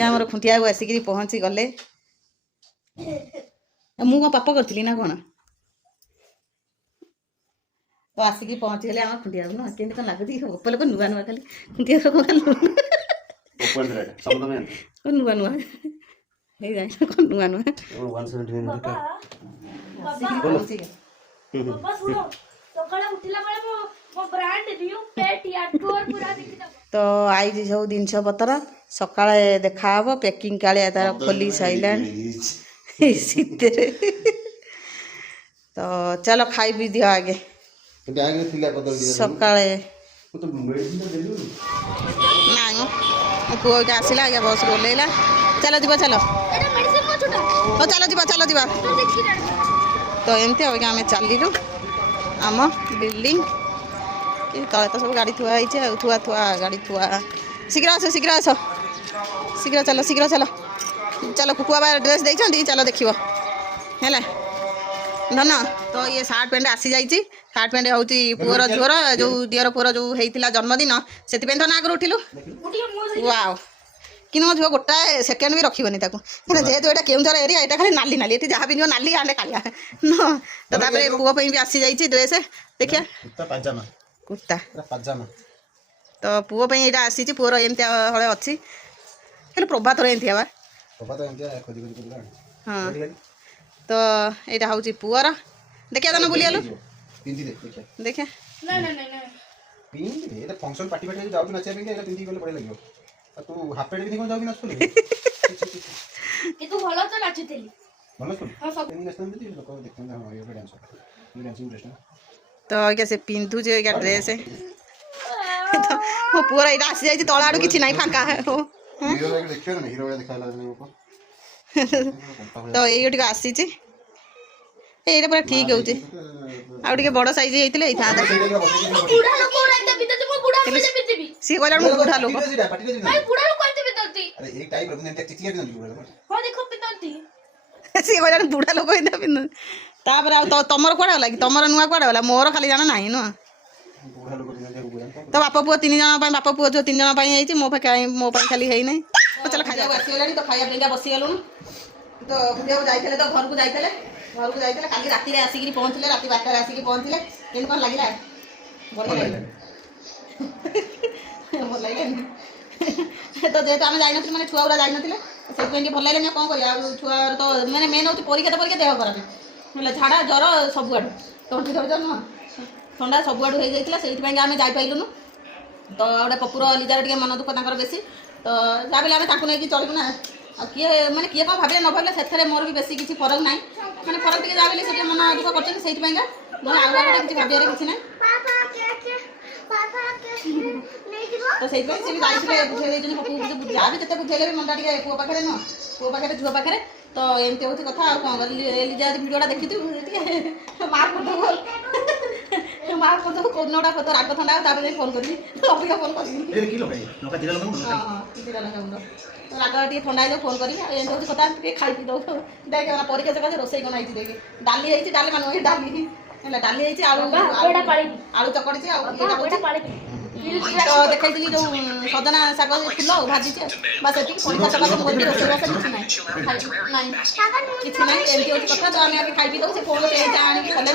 आमर खुंटिया आसिक पहुँची गले मु कौन पाप करी ना कौन तो आसिक पहुँची गले आम खुंटिया ना केमती कौन लगुच ऊपर लोग नुआ नुआ खाली खुंटिया नुआ नुआ नुआ नुआ तो आई सब जिनस पतर सका देखा पैकिंग कालिया तार खोली सारा तो चलो खाई पी दियो आगे सका पुओ के आसला आगे बस ओल्ला चलो जीवा चलो चलो जीवा चलो जीवा तो एमती आम चलू आम बिल्डिंग तले तो सब गाड़ी थुआ थुआ थुआ गाड़ी थुआ शीघ्र आस शीघ्र आस शीघ्र चलो चलो कुकुआ ड्रेस देखते चलो देख है धन तो ये सार्ट पैंट आसी जाइए सार्ट पैंट हूँ पुअर झुअर जो दियर पुअर जो होता जन्मदिन से तो ना आगे उठिलु वाओ कि मो झुआ गोटाए सेकेंड भी रखी जेहेतु यहाँ केउझर एरिया यहाँ खाली नाली नाली ये जहाँ भी नाली आने कालिया न तो पुओ भी आसी जाइए ड्रेस देखिए कुर्ता तो पुओ यहाँ आसी पुअर एमती हले अच्छी प्रभात एमती हाँ तो यहाँ हूँ पुअर देखिए तो बुली गलु देखिए फंक्शन पार्टी पार्टी जाऊ नाचिया पे एटा पिंदी गले बढिया লাগিব तू हाफ पैंट पिंदी कोन जाऊ नाच बोले कि तू भलो तो नाचुतेली भलो सुन हां सब पिंदी नाचन दे लोक देखन हां ये डांस ये डांसिंग ड्रेस ना तो कैसे पिंधु जे का ड्रेस है तो वो पूरा इडा आसी जाई तळा आडू किछि नाही फांका है हो हीरो लागे देखियो ना हीरो देखाला ने को तो ये टिक आसी छी एटा पूरा ठीक होउची आउ टिके बड़ साइज हेइतले एथा बुढ़ा लोग रहते बितते मो बुढ़ा पे बितबी सी कहला मु बुढ़ा लोग भाई बुढ़ा लोग कहते बितती अरे एक टाइप रखने टिकलिया बितती बुढ़ा हां देखो बितती सी कहला बुढ़ा लोग कहता बिन तापर आ तमर कोडा होला कि तमर नुआ कोडा होला मोर खाली जाना नाही न बुढ़ा लोग तो बाप पुओ 3 जन पाई बाप पुओ जो 3 जन पाई आइची मो पाई खाली हेई नै तो चल खाइया आसी गेलानी तो खाइया पिंगा बसी गेलुन तो बुढ़िया जाइतले तो घर को जाइतले खाली राति रे आसिक पहुँचले राति 12 आसिक पहुँचले केन कोन लागिला बढ़िया भल लागलानी तो जेहेतु आम जाइन माने छुआ गुरा जाइन से भल लगे कौन कर छुआ तो मैंने मेन हूँ परीक्षा तो परीक्षा देह खराब है झाड़ा ज्वर सब आड़ू तंटी धर नुह ठंडा सब आड़ू हो जाता से आम जाइलुनु तो गोटे पपुर लिजार टे मन दुख तर बेसी तो जहाँ भी आम नहीं चलू ना किए मैंने किए कौन भावे न भावे से मोर भी बेसी किसी फरक ना मैंने फरक टे जाए से मन दुख कर किसी भावियार किसी ना तो से भी जाइए बुझे पपू जहाँ भी जिते बुझेले भी मनटा टे पुओ पाखे नुह पुओ पाखे झुआ पाखे तो एमती हूँ कथा कौन लिजा भिडियोटा देखी मार्क मार्क कर कौन गोटा तो राग ठंडा फोन करी अबिका फोन करी राग टे ठंडा हो फोन करी एमती कथा खाई पी दो देख परीक्षा सकाशे रोसई कौन देख डाली डाली मान डाली डाली आलू चकड़ी तो देखी जो सजना शाग फुल भाजी बस ये परीक्षा सकाशे रोसईबास किसी ना किसी ना एमती हूँ कथा तो आम खाई पी दो से फोन आने